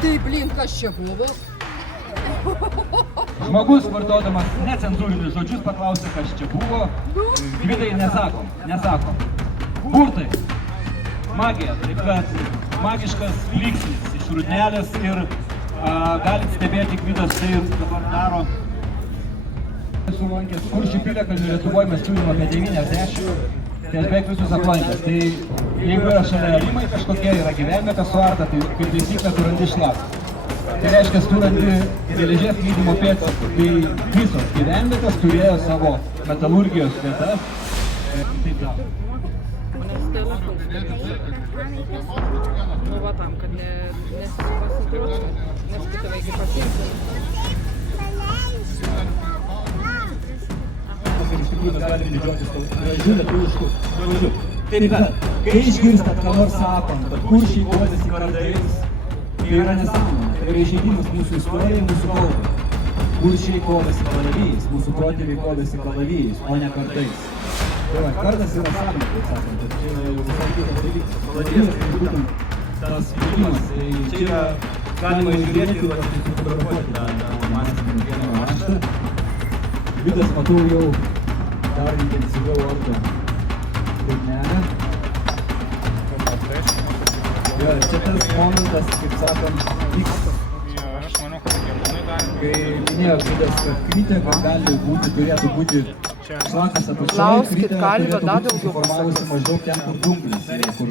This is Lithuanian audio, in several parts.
Tai blin, kas čia buvo? Žmogus vartodamas necenzūrinius žodžius paklausė, kas čia buvo. Gvidai nesakom. Burtai. Magija, taip kad magiškas blyksnis iš rūdelės ir galit stebėti, Gvidas tai dabar daro. Esu lankęs Kuršių piliakalnių Lietuvoje, mes turim apie 90, tai beveik visus aplankęs. Tai jeigu yra šalia rimai kažkokie, yra gyvenvietė suarta, tai kaip taisyklė tu randi šlapą. Tai reiškia, tu randi geležies lydymo pėdsakų. Tai visos gyvenvietės turėjo savo metalurgijos vietas. Taip daro. Nu va tam, kad nesikoncentruotum, nes kitą vaikį pasiimtum. Iš tikrųjų mes galime didžiuotis gražių lietuviškų žodžių. Taip kad, kai išgirstat, ką nors sakant, kad kuršiai kovėsi kardais, tai yra nesąmonė, tai yra išeidimas mūsų istorijai, mūsų kalbai. Kuršiai kovėsi kalavijais, mūsų protėviai kovėsi kalavijais, o ne kardais. Tai va, kardas yra sąmonė, taip sakant, bet čia yra jau visai kitas dalykas. Kalavijas tai būtent tas įveikimas, tai čia yra galima išžiūrėti ir fotografuoti tą masinį vieno raštą. Vidas, matau, jau dar intensyviau ordo kaimnelę. Čia tas momentas, kaip sakant, vyksta. Kai minėjo Vidas, kad kritika gali būti, turėtų būti šlakas apačioje, kritika turėtų būti susiformavusi maždaug ten, kur dumblis, kur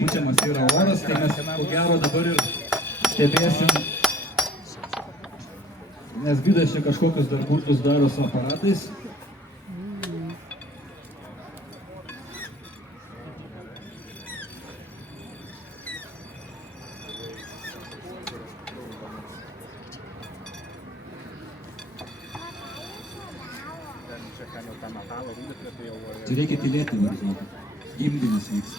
pučiamas yra oras, tai mes ko gero dabar ir stebėsim. Nes Vidas čia kažkokius dar burtus daro su aparatais. Čia reikia tylėti, žinokit. Gimdymas vyks.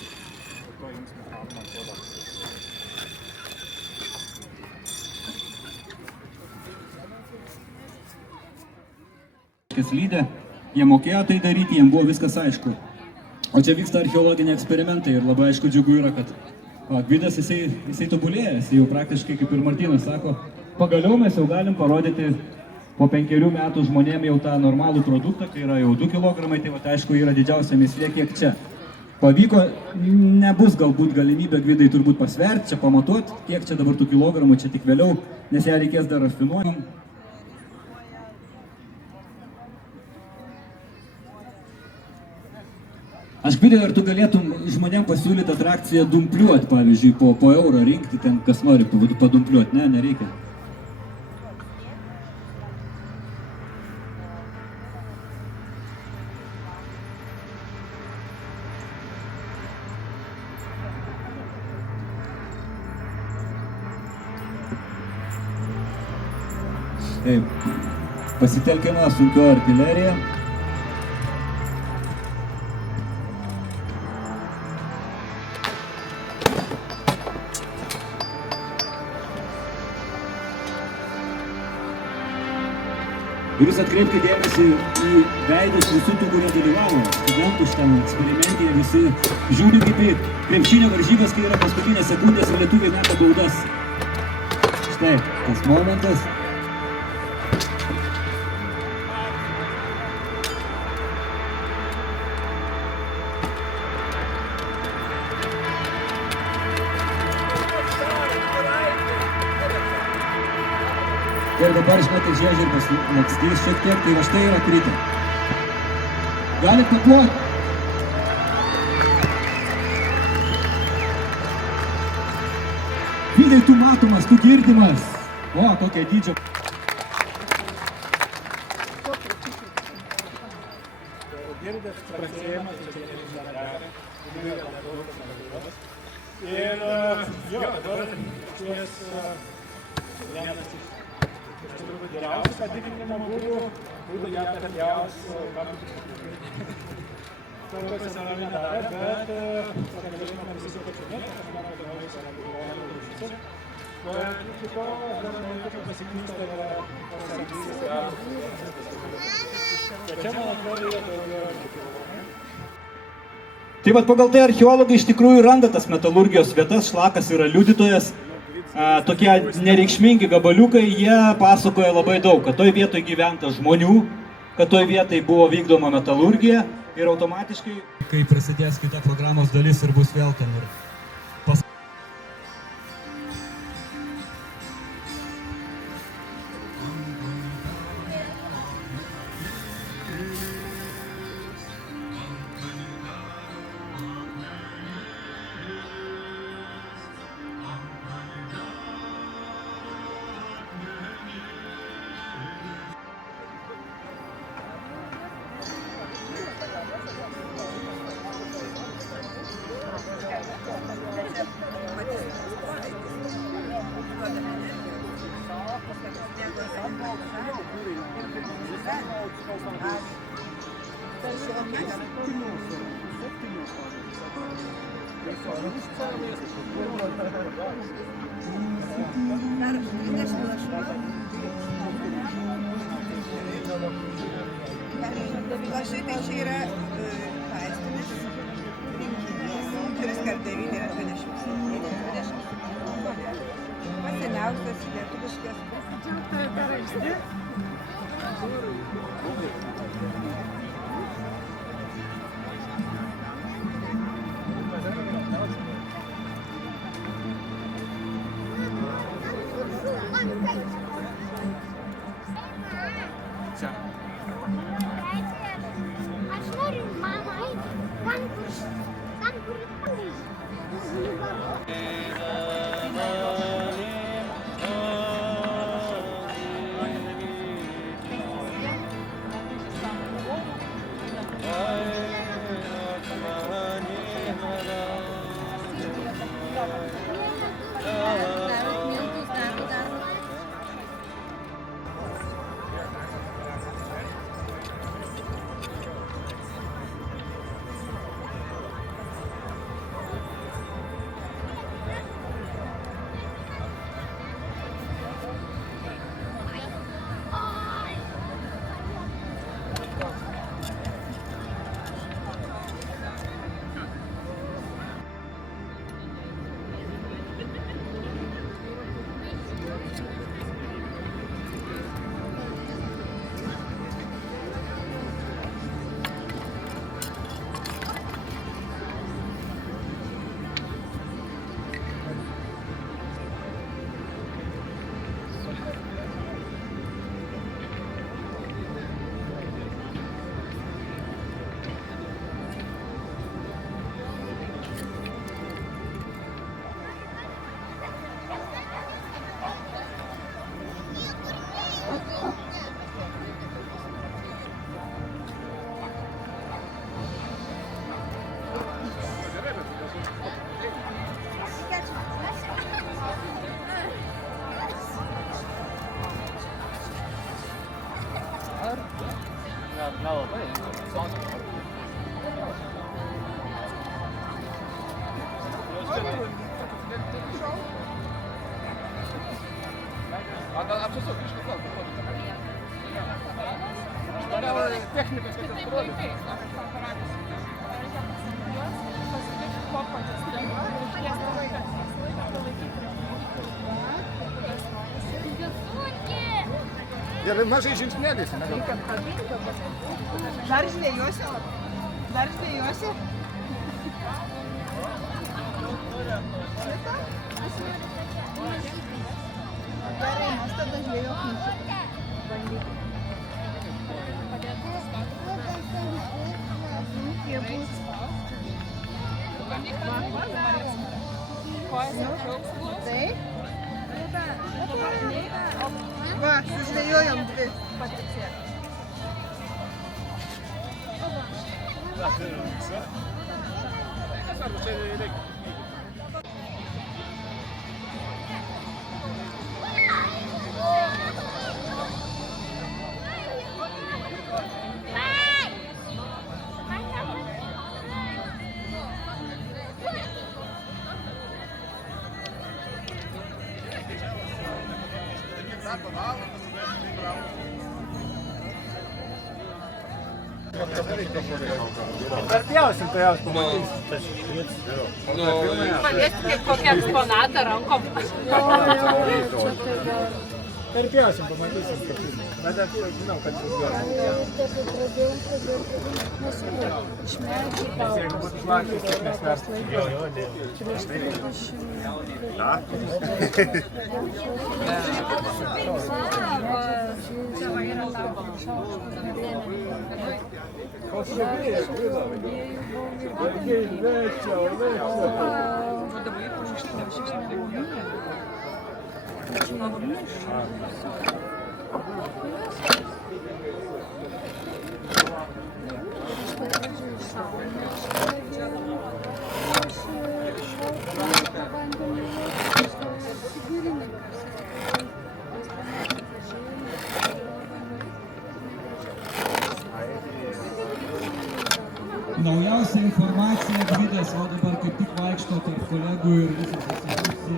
Lydė, jie mokėjo tai daryti, jiems buvo viskas aišku. O čia vyksta archeologiniai eksperimentai ir labai aišku džiugu yra, kad Gvidas jisai tobulėja, jisai jau praktiškai, kaip ir Martynas sako, pagaliau mes jau galim parodyti po 5 metų žmonėm jau tą normalų produktą, kai yra jau 2 kg, tai va, aišku yra didžiausia mįslė, kiek čia. Pavyko, nebus galbūt galimybė Gvidai turbūt pasverti, čia pamatuoti, kiek čia dabar tų kilogramų, čia tik vėliau, nes ją reikės dar rafinuoti. Aš Gvidai, ar tu galėtum žmonėm pasiūlyti atrakciją dumpliuoti, pavyzdžiui, po eurą rinkti, ten kas nori padumpliuoti, ne, nereikia. Taip, pasitelkiama sunkio artilerija. Ir jūs atkreipkite dėmesį į veidus visų tų, kurie dalyvavo, studentų šitam eksperimente, visi žiūri kaip į krepšinio varžybas, kai yra paskutinės sekundės ir lietuviai meta baudas. Štai, tas momentas. Ir dabar, žinote, žiežirbas lakstys šiek tiek, tai va štai yra kritę. Galit paploti. Vidai, tu matomas, tu girdimas. O, kokia dydžio. Girdės prasėjimas, ir jo, dabar ties vienas iš geriausių padidinimo būdų ją perkeliaus kalbos yra nedarė, bet galėtume visi pačiūnėti, aš manau, kad naujas yra gyvenimo rūšysis. Bet iki to dar norėtume pasiklysti pasakyti. Bet čia, man atrodo, yra daugiau. Tai vat pagal tai archeologai iš tikrųjų randa tas metalurgijos vietas, šlakas yra liudytojas. tokie nereikšmingi gabaliukai, jie pasakoja labai daug, kad toj vietoj gyventa žmonių, kad toj vietoj buvo vykdoma metalurgija ir automatiškai, kai prasidės kita programos dalis ir bus vėl ten ir Lašai tai čia yra vaistinis rinkinys, kuris kart 9 yra 27. Pats seniausias lietuviškas pasidžiaugta paraštė. Aš noriu, mama, eiti. Ten, kur Technikas, kad tai laikais, aparatas. Pasilikti kuo platesnį, išties tą laiką palaikyti. Ir mažai žingsneliais. Dar žvėjuosi? Dar žvėjuosi? Gerai, mes tada žvėjok mūsų. Bandyti. Taip. Va, sužvėjojom dvi. Artėjausim, tai jau pamatysim. Paliesti kaip kokią eksponatą rankom. Artėjausim, pamatysim. Bet aš žinau, kad jūs gerai. Nes jeigu būtų žvakės, tai mes verstume. Naujausia informacija, Gvidas, o dabar kaip tik vaikšto tarp kolegų ir visas atsižūsi.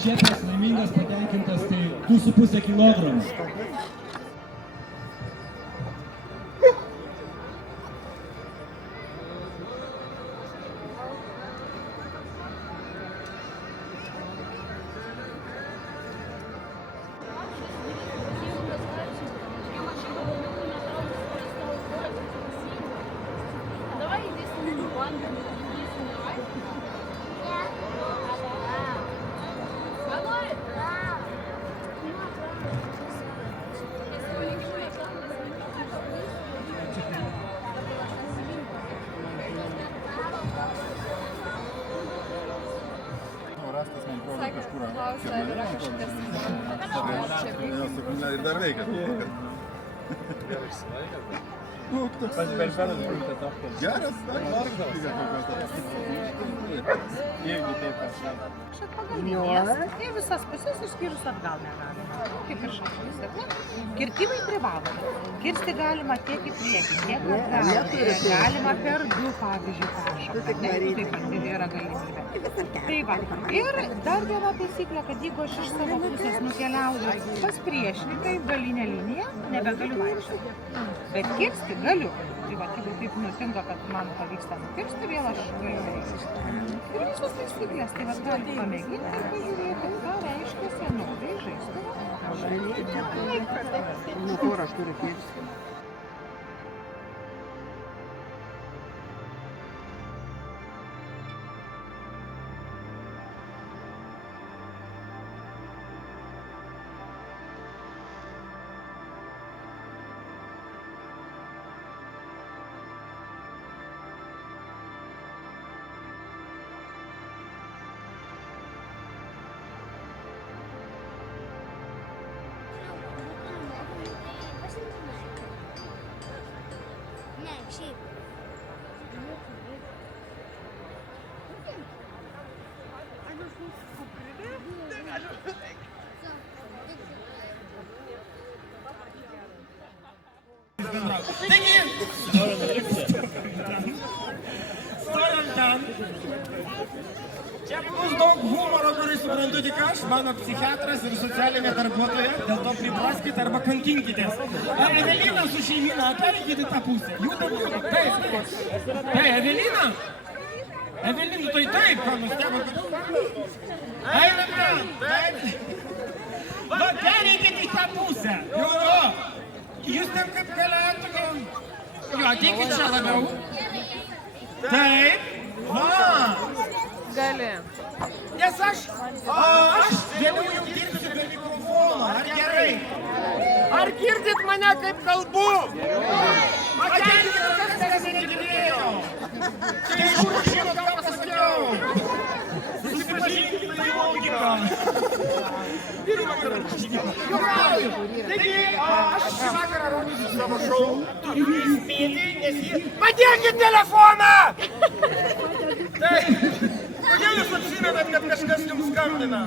Šefas laimingas, patenkintas, tai 2,5 kilogramų. Rastas, man atrodo, kažkur. Ir dar reikia. Pasiberženas būtų tokia. Geras, Irgi taip aš. Į visas pusės išskyrus atgal negalima. Kaip ir šaknis. Kirtimai privalomi. Kirsti galima tiek į priekį, tiek atgal. Galima per du, pavyzdžiui, pašaką. Taip pat yra galimybė. Tai va. Ir dar viena taisyklė, kad jeigu aš iš savo pusės nukeliauju pas priešininką į galinę liniją, nebegaliu vaikščioti. Bet kirsti galiu. Tai va, jeigu taip nutinka, kad man pavyksta nukirsti, vėl aš galiu veikti. Ir visos taisyklės, tai va, galite pamėginti ir pažiūrėti, ką reiškia senovai žaisti. Nu, kur aš turiu kirsti? Stojam ten. Čia bus daug humoro, kurį suprantu tik aš, mano psichiatras ir socialinė darbuotoja, dėl to pripraskite arba kankinkitės. Evelina su šeimyna, apeikite tą pusę. Judam. Taip. Tai, Evelina? Evelina, tai taip, ką nustebo, kad... Einame, taip. Va, pereikite į tą pusę. Jo. Jūs ten kaip galėtų gal... Jo, ateikit čia labiau. Taip. Va. Gali. Nes aš vėliau jau dirbsiu be mikrofono. Ar gerai? Ar girdit mane kaip kalbu? Pakelkite, kas tavęs negirdėjo. Tai iš kur žinot, ką pasakiau? Susipažinkite į logiką. Juokauju. Taigi, aš šį vakarą rodysiu savo šou. Turiu įspėti, nes jį... Padėkit telefoną! Taip. Kodėl jūs apsimenat, kad kažkas jums skambina?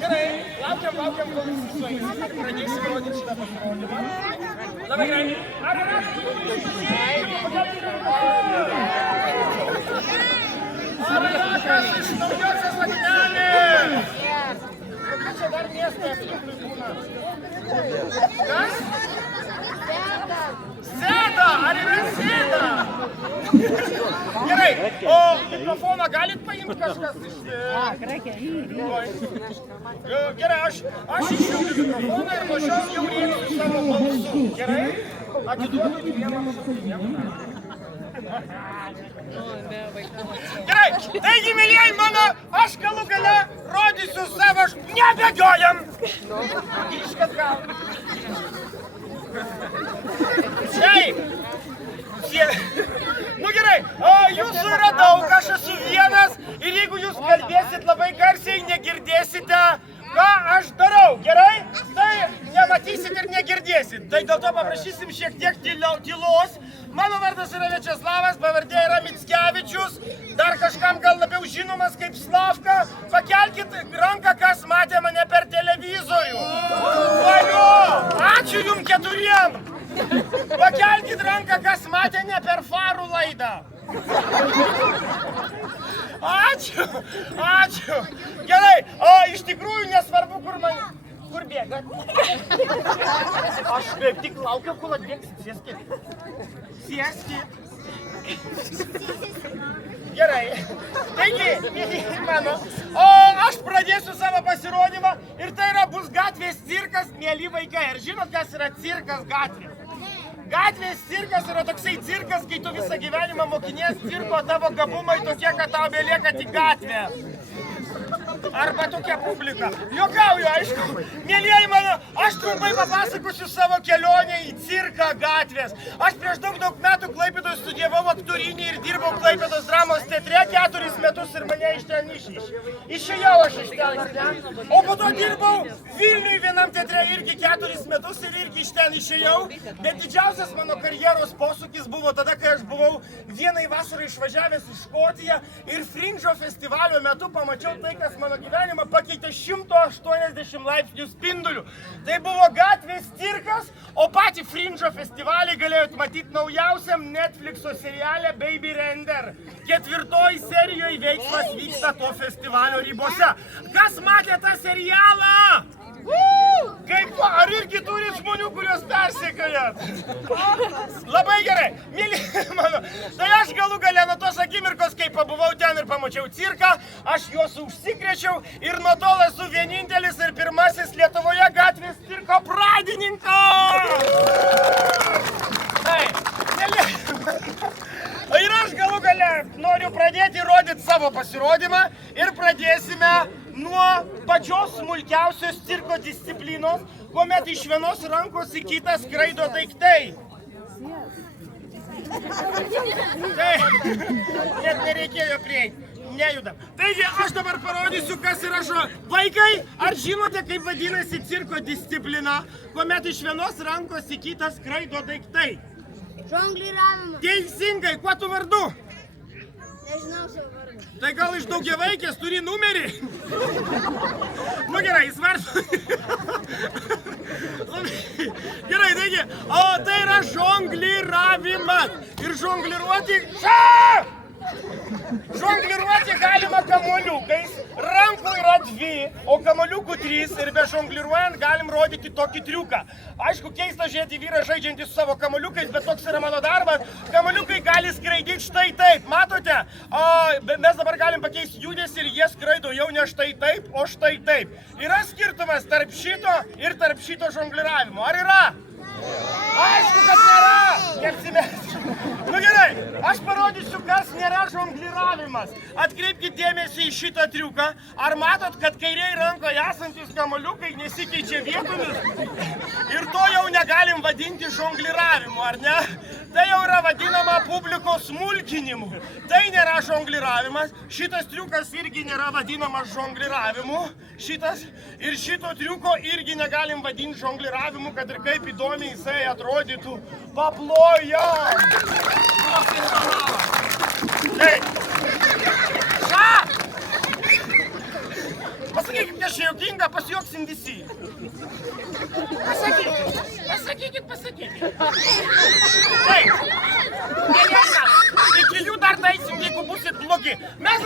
Gerai, laukiam, kol jūs sueis. Pradėsime rodyti šitą pasirodymą. Labai gerai. Ar yra? Ar yra kas iš naujosios Akmenės? Kokia čia dar miestai aplinkui būna? Kas? Sedas! Gerai, o mikrofoną galit paimti kažkas iš... Gerai, aš išjungiu mikrofoną ir nuo šiol jau rėksiu savo balsu. Gerai? Atiduodu vieną. Gerai, taigi, mėlyjei mano, aš galų gale rodysiu savo, nebėgiojam! Grįžkat gal. Šiaip. Nu gerai, jūsų yra daug, aš esu vienas ir jeigu jūs kalbėsit labai garsiai, negirdėsite, ką aš darau, gerai? Tai nematysit ir negirdėsit. Tai dėl to paprašysim šiek tiek tylos. Mano vardas yra Viačeslavas, pavardė yra Mickevičius, dar kažkam gal labiau žinomas kaip Slavka. Pakelkit ranką, kas matė mane per televizorių. Valiu! Ačiū jums keturiem! Pakelkit ranką, kas matė ne per farų laidą. Ačiū! Ačiū! Gerai, o iš tikrųjų nesvarbu, kur bėgat. Aš kaip tik laukiau, kol atbėgsit. Sėskit. Sėskit. Gerai. Taigi, mano, o aš pradėsiu savo pasirodymą ir tai bus gatvės cirkas, mėly vaikai. Ir žinot, kas yra cirkas gatvės? Gatvės cirkas yra toksai cirkas, kai tu visą gyvenimą mokinės cirko, tavo gabumai tokie, kad tau belieka tik gatvė. Arba tokia publika. Juokauju, aišku. Mėlyjeji mano, aš trumpai papasakosiu savo kelionę į cirką gatvės. Aš prieš daug metų Klaipėdoje studijavau aktorinį ir dirbau Klaipėdos dramos teatre 4 metus ir mane iš ten išėjau aš iš ten. O po to dirbau Vilniui vienam teatre irgi 4 metus ir irgi iš ten išėjau. Bet didžiausias mano karjeros posūkis buvo tada, kai aš buvau vienai vasarai išvažiavęs į Škotiją ir Fringe'o festivalio metu pamačiau tai, kas mano gyvenimą pakeitė 180 laipsnių spindulių. Tai buvo gatvės cirkas, o patį Fringe'o festivalį galėjot matyti naujausiam Netflix'o seriale Baby Render. 4 serijoje veiksmas vyksta to festivalio ribose. Kas matė tą serialą? Kaip, ar irgi turit žmonių, kurios persekojat? Labai gerai, mėly mano, tai aš galų gale nuo tos akimirkos, kai pabuvau ten ir pamačiau cirką, aš juos užsikrėčiau ir nuo tol esu vienintelis ir pirmasis Lietuvoje gatvės cirko pradininkas! Ir aš galų gale noriu pradėti rodyti savo pasirodymą ir pradėsime nuo pačios smulkiausios cirko disciplinos, kuomet iš vienos rankos į kitą skraido daiktai. Tai net nereikėjo prieiti. Nejudam. Taigi aš dabar parodysiu, kas yra Vaikai, ar žinote, kaip vadinasi cirko disciplina, kuomet iš vienos rankos į kitą skraido daiktai? Žongliravimas. Teisingai, kuo tu vardu? Nežinau savo vardą. Tai gal iš daugiavaikės turi numerį? Nu gerai, jis vardu. Gerai, taigi, o tai yra žongliravimas. Ir žongliruoti... Žongliruoti galima kamuoliukais, rankų yra 2, o kamuoliukų 3 ir be žongliruojant galim rodyti tokį triuką. Aišku, keista žiūrėti vyrą žaidžiantį su savo kamuoliukais, bet toks yra mano darbas. Kamuoliukai gali skraidyti štai taip, matote? Mes dabar galim pakeisti judesį ir jie skraido jau ne štai taip, o štai taip. Yra skirtumas tarp šito ir tarp šito žongliravimo. Ar yra? Aišku, kad nėra! Neapsimesiu. Nu gerai, aš parodysiu, kas nėra žongliravimas. Atkreipkite dėmesį į šitą triuką. Ar matot, kad kairiai rankoje esantis kamuoliukai nesikeičia vietomis? Ir to jau negalim vadinti žongliravimu, ar ne? Tai jau yra vadinama publikos smulkinimu. Tai nėra žongliravimas. Šitas triukas irgi nėra vadinamas žongliravimu. Šitas ir šito triuko irgi negalim vadinti žongliravimu, kad ir kaip įdomiai jisai atrodytų. Paplojam! Pasakykit, aš juokinga, pasijuoksim visi. Pasakykit. Taip, iki jų dar daisim, jeigu busit blogi. Mes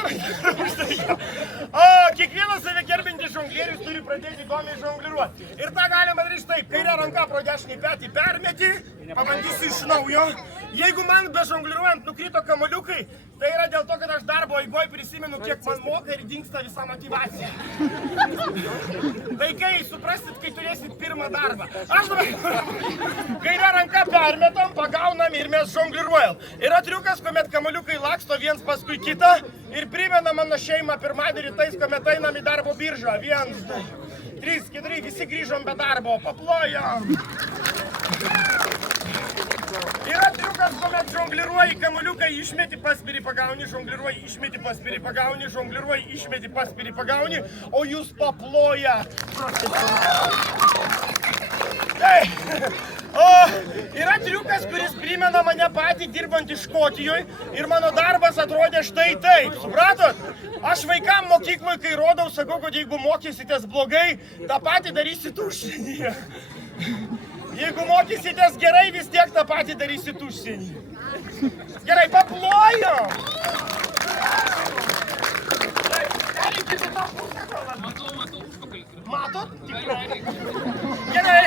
kiekvienas save gerbintis žonglierius turi pradėti įdomiai žongliruoti. Ir tą galima daryti taip, kairė ranka pro dešinį petį permeti, pabandysiu iš naujo. Jeigu man be žongliruojant nukrito kamuoliukai, Tai yra dėl to, kad aš darbo eigoj prisimenu, kiek man moka ir dingsta visa motivacija. Vaikai, suprasit, kai turėsit pirmą darbą. Aš dabar kairę ranką permetam, pagaunam ir mes žongliruojam. Yra triukas, kuomet kamuoliukai laksto viens paskui kitą ir primena mano šeimą pirmadienį rytais, kuomet einam į darbo biržą. 1, 2, 3, 4, visi grįžom be darbo, paplojam. Yra triukas, kuomet žongliruoji kamuoliuką, išmeti, paspiri, pagauni, žongliruoji, išmeti, paspiri, pagauni, žongliruoji, išmeti, paspiri, pagauni, o jūs paploja. Yra triukas, kuris primena mane patį dirbantį Škotijoje ir mano darbas atrodė štai taip, supratot? Aš vaikam mokykloje, kai rodau, sakau, kad jeigu mokysitės blogai, tą patį darysit užsienyje. Jeigu mokysitės gerai, vis tiek tą patį darysit užsienyje. Gerai, paplojam! Matot? Tikrai. Gerai.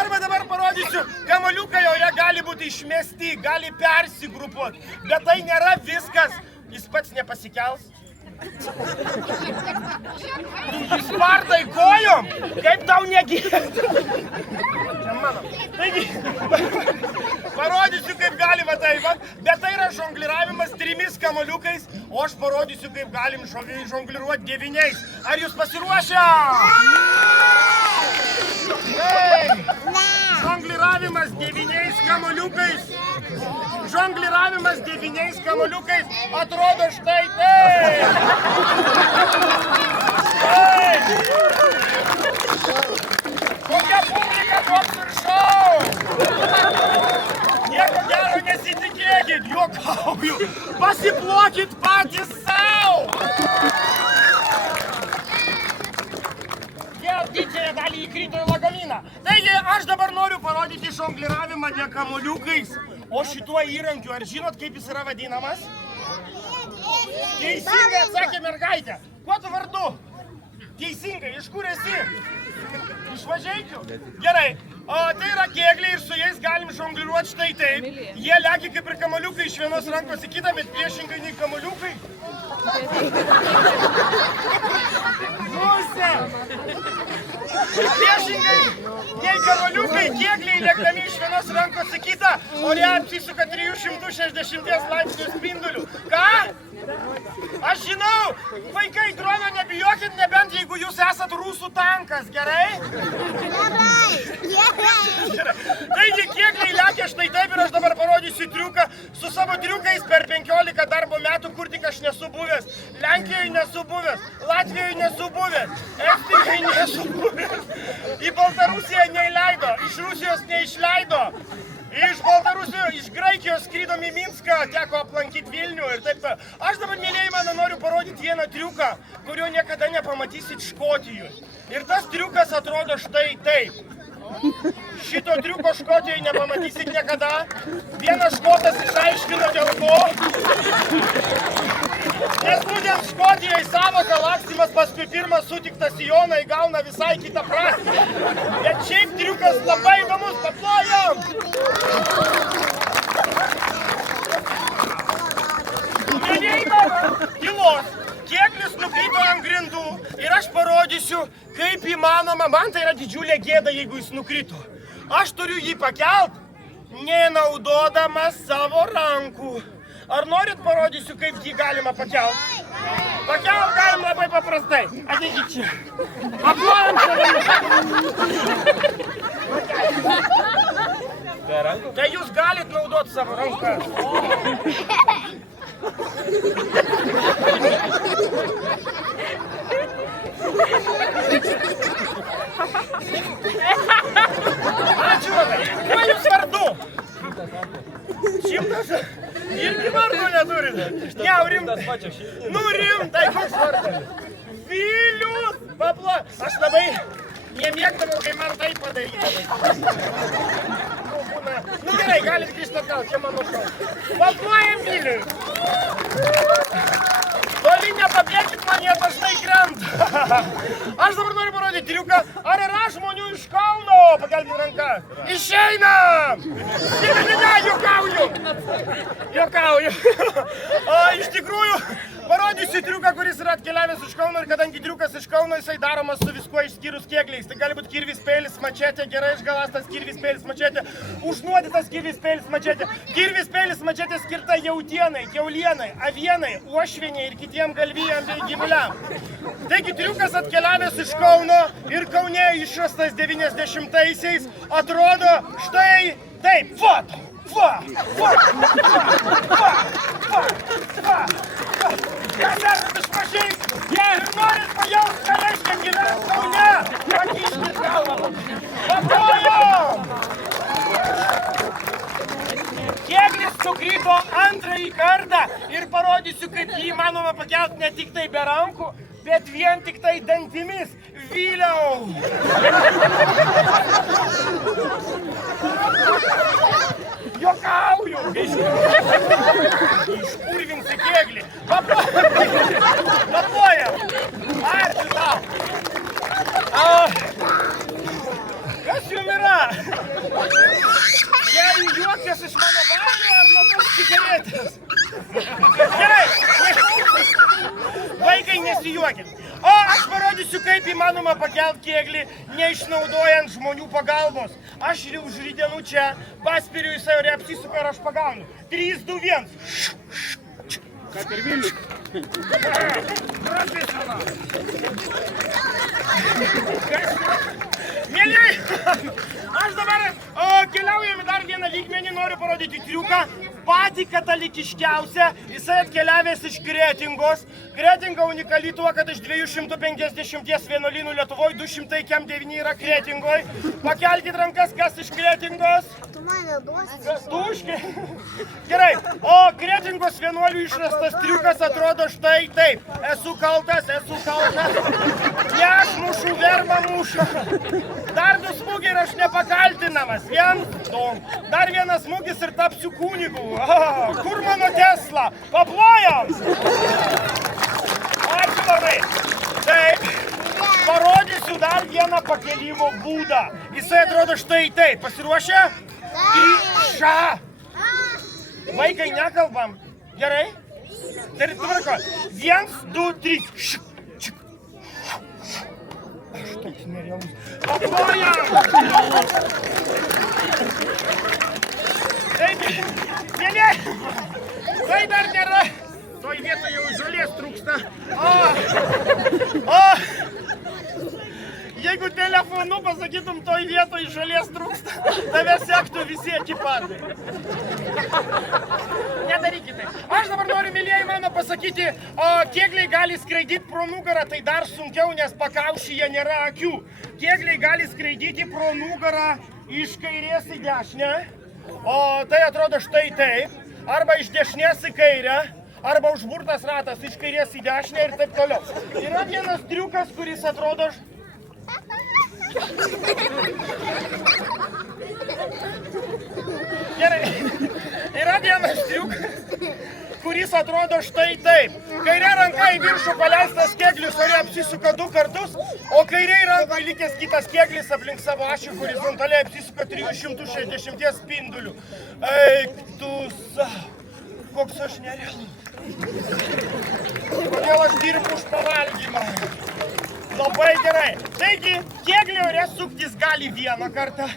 Arba dabar parodysiu, kamuoliukai ore gali būti išmesti, gali persigrupuoti. Bet tai nėra viskas. Jis pats nepasikels. Jis vardai kojom, kaip tau negėda. Čia mano. Taigi, parodysiu, kaip galima tai, bet tai yra žongliravimas 3 kamuoliukais, o aš parodysiu, kaip galim žongliruoti 9. Ar jūs pasiruošę? Žongliravimas 9 kamuoliukais. Žongliravimas 9 kamuoliukais atrodo štai taip. Kokia publika, toks ir šou. Nieko gero nesitikėkit, juokauju. Pasiplokit patys savo. Didžiąją dalį įkrito į lagaminą. Taigi, aš dabar noriu parodyti žongliravimą ne kamuoliukais, o šituo įrankiu. Ar žinot, kaip jis yra vadinamas? Teisingai atsakė mergaitė. Kuo tu vardu? Teisingai, iš kur esi? Iš Mažeikių? Gerai, tai yra kėgliai ir su jais galim žongliruoti štai taip. Jie lekia kaip ir kamuoliukai iš vienos rankos į kitą, bet priešingai nei kamuoliukai. Pusė! Priešingai nei kamuoliukai, kėgliai lėkdami iš vienos rankos į kitą, ore apsisuka 360 laipsnių spindulių. Ką? Aš žinau, vaikai, drono nebijokit, nebent jeigu jūs esat rusų tankas, gerai? Gerai. Taigi, kėgliai lekia štai taip ir aš dabar parodysiu triuką. Su savo triukais per 15 darbo metų, kur tik aš nesu buvęs. Lenkijoje nesu buvęs, Latvijoje nesu buvęs, Estijoje nesu buvęs. Į Baltarusiją neįleido, iš Rusijos neišleido. Iš Baltarusijos, iš Graikijos skrydom į Minską, teko aplankyti Vilnių ir taip. Aš dabar, mėlėjai mano, noriu parodyti vieną triuką, kurio niekada nepamatysit Škotijoje. Ir tas triukas atrodo štai taip. Šito triuko Škotijoje nepamatysit niekada. Vienas škotas išaiškino dėl ko. Nes būtent Škotijoje sąvoka lakstymas paskui pirmą sutiktą sijoną įgauna visai kitą prasmę. Bet šiaip triukas labai įdomus, paplojam! Neįmanoma, tylos. Kėglis nukrito ant grindų ir aš parodysiu, kaip įmanoma. Man tai yra didžiulė gėda, jeigu jis nukrito. Aš turiu jį pakelt, nenaudodamas savo rankų. Ar norit parodysiu, kaip jį galima pakelt? Pakelt galim labai paprastai. Ateikit čia. Paplojam save. Tai jūs galit naudoti savo rankas. Ačiū labai. Kuo jūs vardu? Šimtas? Irgi vardu neturite? Jau rimtai. Nu rimtai, koks vardas? Vilius! Paplo. Aš labai nemėgdavau, kai man tai padaryti. Nu gerai, galit grįžti atgal, čia mano šau. Paplojam Viliui. Toli nepabėgit, man jie dažnai krenta. Aš dabar noriu parodyti triuką. Ar yra žmonių iš Kauno? pakelkit rankas. Išeinam! Ne, juokauju. Juokauju. O, iš tikrųjų, parodysiu triuką, kuris yra atkeliavęs iš Kauno ir kadangi triukas iš Kauno, jisai daromas su viskuo išskyrus kėgliais. Tai gali būti kirvis, peilis, mačetė, gerai išgalastas kirvis, peilis, mačetė, užnuodytas kirvis, peilis, mačetė. Kirvis, peilis, mačetė skirta jautienai, kiaulienai, avienai, uošvieniai ir kitiem galvijam bei gyvuliam. Taigi triukas atkeliavęs iš Kauno ir Kaune išrastas 90-aisiais atrodo štai taip. Kas esat išpažink ir norit pajaust, ką reiškia gyventi Kaune, pakiškit galvą. Papojom! Kėglis sukrito antrąjį kartą ir parodysiu, kaip jį įmanoma pakelt ne tik tai be rankų, bet vien tik tai dantimis. Vyliau! Juokauju! Išpurvinsi kėglį. Papojam! Ačiū tau! Kas jum yra? Jei juokės iš mano vario ar nuo tos cigaretės? Gerai! Vaikai, nesijuokit. O aš parodysiu, kaip įmanoma pakelt kėglį, neišnaudojant žmonių pagalbos. Aš už rydienų čia, paspiriu į save, apsisuka ir aš pagaunu. 3, 2, 1. Kaip ir Vilius. Mėlyjei, aš dabar keliaujame dar vieną lygmenį, noriu parodyti triuką. Patį katalikiškiausią, jisai atkeliavęs iš Kretingos. Kretinga unikali tuo, kad iš 250 vienuolynų Lietuvoje 209 yra Kretingoje. Pakelkit rankas, kas iš Kretingos. Tu mane duosi. Tuški. Gerai, o Kretingos vienuolių išrastas triukas atrodo štai taip. Esu kaltas. Ne aš mušu, verba muša. Dar 2 smūgiai ir aš nepakaltinamas. 1, 2. Dar vienas smūgis ir tapsiu kunigu. Kur mano Tesla? Paplojam! Ačiū labai. Taip, parodysiu dar vieną pakelimo būdą. Jisai atrodo štai taip. Pasiruošę? Grįža. Vaikai, nekalbam. Gerai? Tai tvarko. 1, 2, 3. Aš toks nerealus. Paplojam! Taigi, tai dar nėra. Toj vietoje jau žolės trūksta. Jeigu telefonu pasakytum, toj vietoje žolės trūksta, tave sektų visi ekipažai. Nedarykite. Aš dabar noriu, mėlyjeji mano, pasakyti, kėgliai gali skraidyti pro nugarą, tai dar sunkiau, nes pakaušyje nėra akių. Kėgliai gali skraidyti pro nugarą iš kairės į dešinę. O tai atrodo štai taip, arba iš dešinės į kairę, arba užburtas ratas iš kairės į dešinę ir taip toliau. Yra vienas triukas, kuris atrodo... Gerai, yra vienas triukas, kuris atrodo štai taip. Kairė ranka į viršų paleistas kėglis, ore apsisuka 2 kartus, o kairiai rankoje likęs kitas kėglis aplink savo ašį horizontaliai apsisuka 360 spindulių. Eik tu savo, koks aš nerealus. Kodėl aš dirbu už pavalgymą? Labai gerai. Taigi, kėglio ore suktis gali 1 kartą,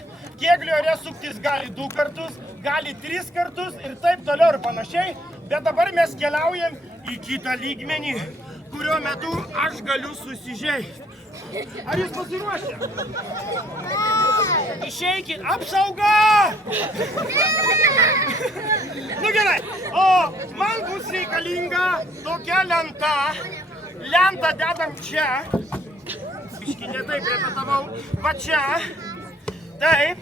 kėglio ore suktis gali 2 kartus, gali 3 kartus ir taip toliau ir panašiai. Bet dabar mes keliaujam į kitą lygmenį, kurio metu aš galiu susižeisti. Ar jūs pasiruošę? Išeikit, apsauga! Nu gerai, o man bus reikalinga tokia lenta. Lentą dedam čia. Biški ne taip repetavau. Va čia. Taip.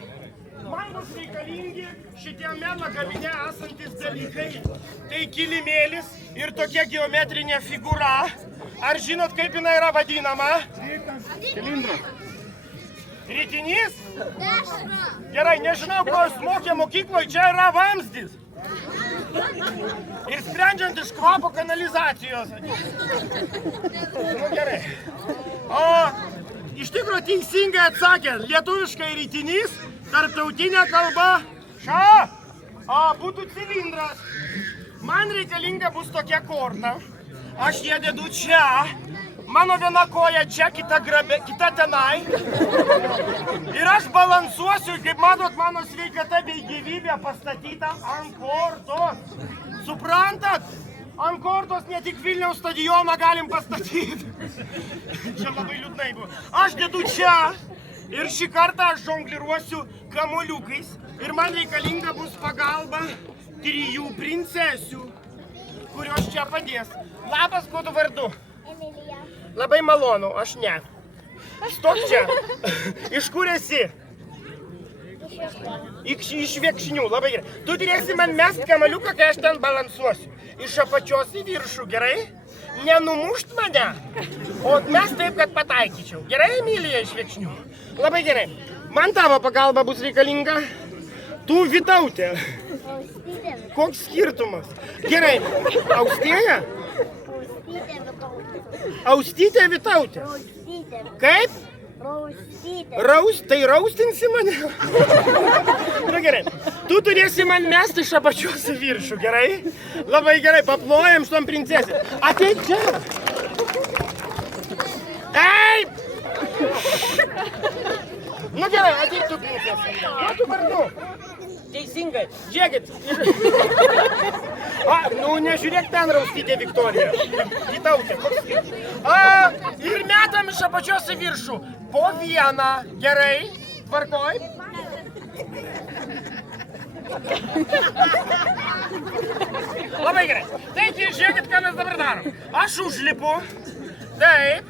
Man bus reikalingi šitiame lagamine esantis dalykai. Tai kilimėlis ir tokia geometrinė figūra. Ar žinot, kaip jinai yra vadinama? Cilindras. Ritinys? Gerai, nežinau, ko jūs mokė mokykloje, čia yra vamzdis. Ir sprendžiant iš kvapo kanalizacijos. Nu gerai. O Iš tikrųjų teisingai atsakė, lietuviškai rytinys, tarptautinė kalba. Būtų cilindras. Man reikalinga bus tokia korta. Aš ją dedu čia. Mano viena koja čia, kita tenai. Ir aš balansuosiu, kaip matot, mano sveikata bei gyvybė pastatyta ant kortos. Suprantat? Ant kortos ne tik Vilniaus stadioną galim pastatyti. Čia labai liūdnai buvo. Aš dedu čia ir šį kartą aš žongliruosiu kamuoliukais. Ir man reikalinga bus pagalba 3 princesių, kurios čia padės. Labas, kuo tu vardu? Emilija. Labai malonu, aš ne. Stok čia. Iš kur esi? Iš Viekšnių, labai gerai. Tu turėsi man mest kamaliuką, kai aš ten balansuosiu. Iš apačios į viršų, gerai? Nenumušt mane, o mes taip, kad pataikyčiau. Gerai, Emilija iš Viekšnių? Labai gerai. Man tavo pagalba bus reikalinga. Tu Vytautė. Koks skirtumas? Gerai. Austėja? Austytė Vytautė. Kaip? Tai raustinsi mane? Na gerai, tu turėsi man mesti iš apačios į viršų, gerai? Labai gerai, paplojam šitom princesė. Ateik čia. Taip! Na gerai, ateik tu princesė. Kuo tu vardu? Teisingai. Žiūrėkit. Nežiūrėk ten, Raustytė Viktorija. Vytautė, koks skirtumas? Ir metam iš apačios į viršų. Po vieną. Gerai? Tvarkoj? Labai gerai. Taigi, žiūrėkit, ką mes dabar darom. Aš užlipu. Taip.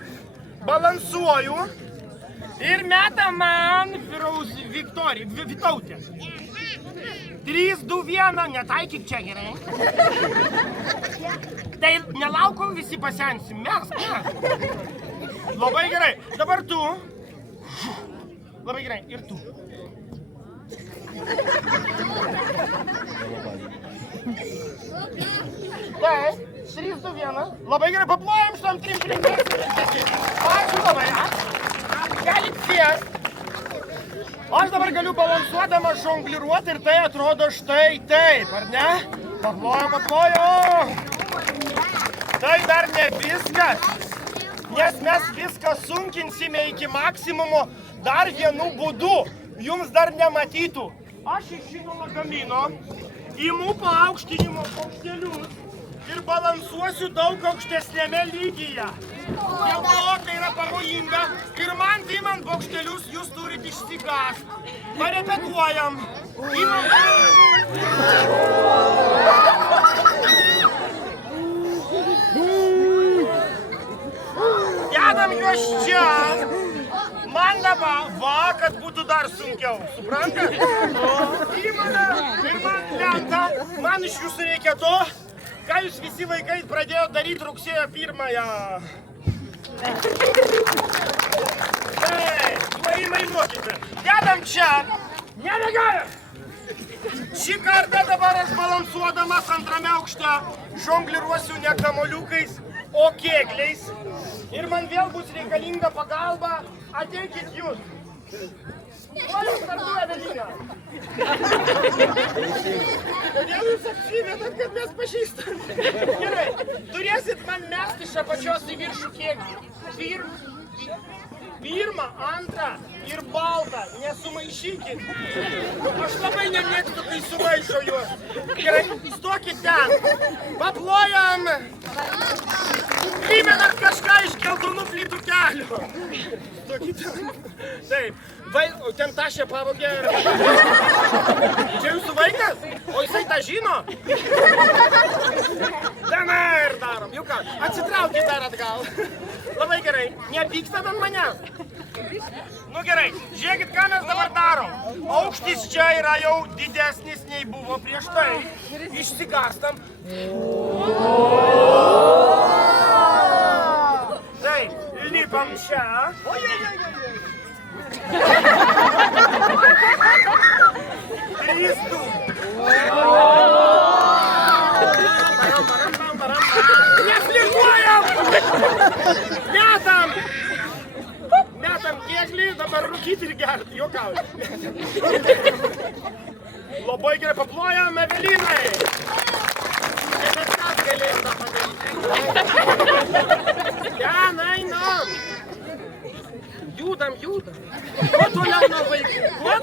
Balansuoju. Ir metam man Viktorija. Vytautė. 3, 2, 1, netaikyk čia, gerai? Tai nelauk, kol visi pasensim, mes, ne? Labai gerai, dabar tu. Labai gerai, ir tu. Taip, 3, 2, 1. Labai gerai, paplojam šitam 3 princesėm. Ačiū labai, galit sėst. Aš dabar galiu balansuodama žongliruoti ir tai atrodo štai taip, ar ne? Paplojam. Tai dar ne viskas, nes mes viską sunkinsime iki maksimumo dar vienu būdu. Jums dar nematytų. Aš iš šito lagamino imu paaukštinimo paukštelius ir balansuosiu daug aukštesnėme lygyje. Dėl to tai yra pavojinga ir man imant paukštelius jūs turit išsigąst. Parepetuojam. Dedam juos čia. Man dabar, kad būtų dar sunkiau. Suprantat? Įmana ir man lenta. Man iš jūsų reikia to, ką jūs visi vaikai pradėjo daryti rugsėjo 1-ąją. Plojimai mokyti. Dedam čia. Nebegalim. Šį kartą dabar aš balansuodamas antrame aukšte žongliruosiu ne kamoliukais, o kėgliais. Ir man vėl bus reikalinga pagalba. Ateikit jūs. Kuo jūs vardu, Evelina? Kodėl jūs apsimetat, kad mes pažįstame? Gerai, turėsit man mesti iš apačios į viršų kėglį. Pirmą, antrą ir baltą. Nesumaišykit. Aš labai nemėgstu, kai sumaišo juos. Gerai, stokit ten. Paplojam. Primenat kažką iš geltonų plytų kelio. Stokit ten. Taip. Ten tašė pavogė. Čia jūsų vaikas? O jisai tą žino? Ten ir darom. Jau ką, atsitraukit dar atgal. Labai gerai. Nepykstat ant manęs? Nu gerai, žiūrėkit, ką mes dabar darom. Aukštis čia yra jau didesnis nei buvo prieš tai. Išsigastam. Taip, lipam čia. Kristų. Neflirtuojam! Metam rūkyti ir gerti, juokauju. Labai gerai, paplojam Evelinai. Ne bet kas galėjo tą padaryti. Ten einam. Judam. Kuo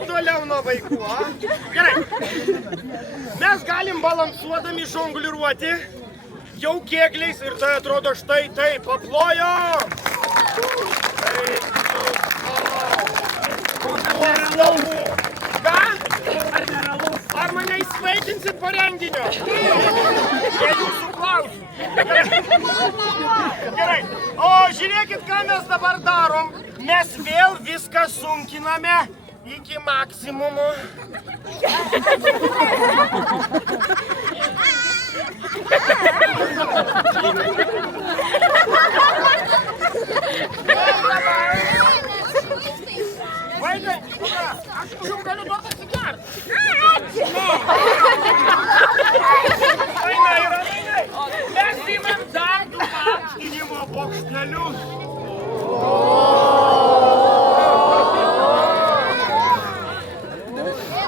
toliau nuo vaikų, a? Gerai. Mes galim balansuodami žongliruoti jau kėgliais ir tai atrodo štai taip. Paplojom. Ką? Ar mane įsveikinsit po renginio? Jie jūsų klausiu. Gerai. O žiūrėkit, ką mes dabar darom. Mes vėl viską sunkiname iki maksimumo. Vaikai, aš jau galiu duoti atsigert. Vaikai, mes imam dar 2 mankštinimo bokštelius.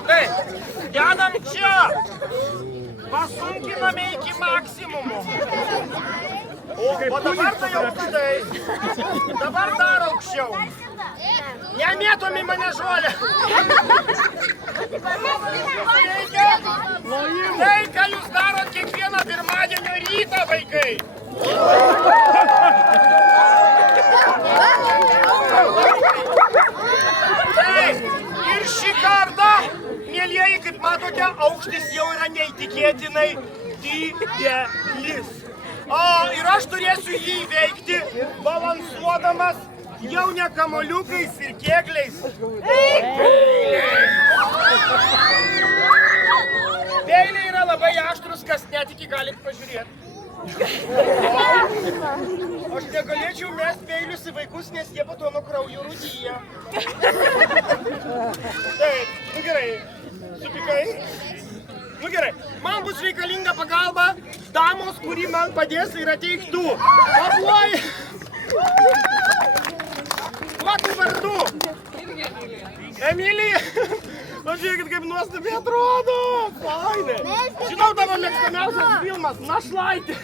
Taip, dedam čia. Pasunkiname iki maksimumo. O dabar tai aukštai. Dabar dar aukščiau. Nemėtomi mane žolę. Tai, ką jūs darot kiekvieną pirmadienio rytą, vaikai. Taip, ir šį kartą, mielieji, kaip matote, aukštis jau yra neįtikėtinai didelis. Ir aš turėsiu jį įveikti, balansuodamas jau ne kamoliukais ir kėgliais. Peiliai yra labai aštrus, kas netiki, galit pažiūrėti. Aš negalėčiau mest peilius į vaikus, nes jie po to nuo kraujo rūdyja. Taip, nu gerai, supykai? Nu gerai, man bus reikalinga pagalba damos, kuri man padės ir ateiktų. Paploj! Vakų vardu! Emilija! Pažiūrėkit, kaip nuostabiai atrodo! Fainai! Žinau tavo mėgstamiausias filmas, Našlaitė!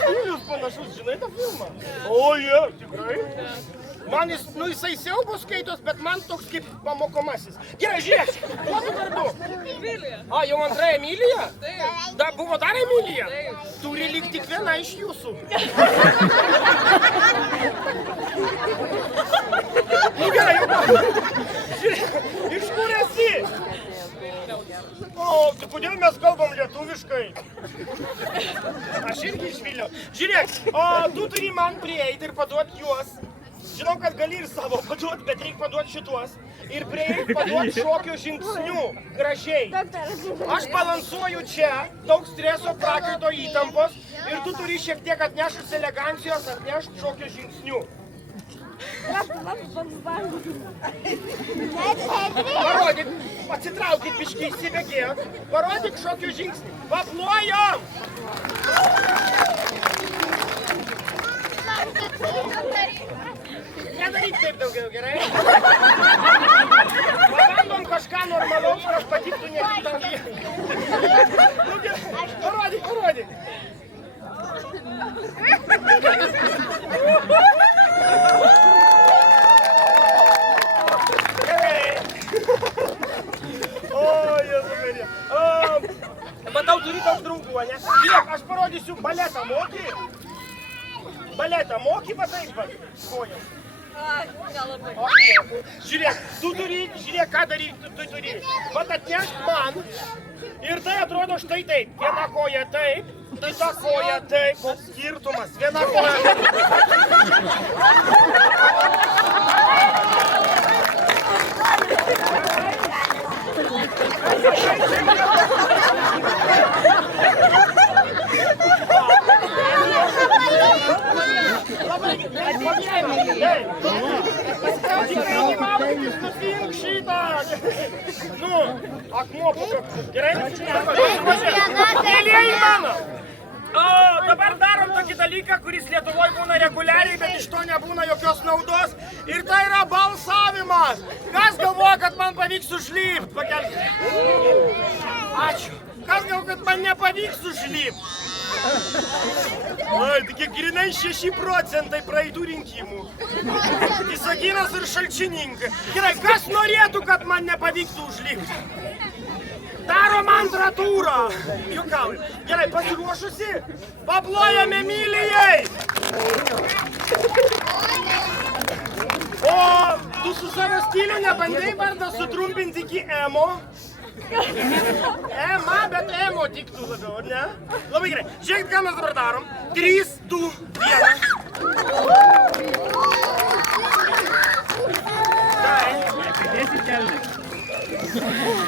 Stilius panašus, žinai tą filmą? O, jie, tikrai? Man jisai siaubos skaitos, bet man toks kaip pamokomasis. Gerai, žiūrėk, kuo tu vardu? Emilija. Jau antra Emilija? Taip. Buvo dar Emilija? Taip. Turi lyg tik viena iš jūsų. Nu gerai, jau žiūrėk, iš kur esi? O, tai kodėl mes kalbam lietuviškai? Aš irgi iš Vilniaus. Žiūrėk, tu turi man prieiti ir paduoti juos. Žinau, kad gali ir savo paduoti, bet reikia paduoti šituos. Ir prieiti paduoti šokio žingsnių. Gražiai. Aš balansuoju čia, daug streso, prakaito įtampos. Ir tu turi šiek tiek atnešus elegancijos, atnešti šokio žingsnių. Parodyk, atsitraukit biškį, įsibėgėk. Parodyk šokio žingsnį. Paplojom! Nedaryk taip daugiau, gerai? Pabandom kažką normalaus, kur aš patiktų nekitam vietai. Parodyk. O, Jėzu Marija. Matau, turi daug draugų, ne? Žiūrėk, aš parodysiu baletą moki. Baletą moki, va taip pat. Kojom. Nelabai. Žiūrėk, tu turi, žiūrėk, ką daryti tu turi. Vat atnešk man ir tai atrodo štai taip. Viena koja taip, kita koja taip. Koks skirtumas. Viena koja taip. Nusink šitą! Nu, akmuo po kaktu. Gerai? Mėlieji mano! O, dabar darom tokį dalyką, kuris Lietuvoje būna reguliariai, bet iš to nebūna jokios naudos. Ir tai yra balsavimas. Kas galvoja, kad man pavyks užlipti? Pakelkite. Ačiū. Kas galvoja, kad man nepavyks užlipti? Oi, tik grinai 6% praeitų rinkimų. Visaginas ir Šalčininkai. Gerai, kas norėtų, kad man nepavyktų užlipti? Darom antrą turą. Juokauju. Gerai, pasiruošusi? Paplojame Emilijai. O tu su savo stiliu nebandai vardą sutrumpinti iki Emo? Ema, bet Emo tiktų labiau, ar ne? Labai gerai. Žiūrėkit, ką mes dabar darom. 3, 2, 1.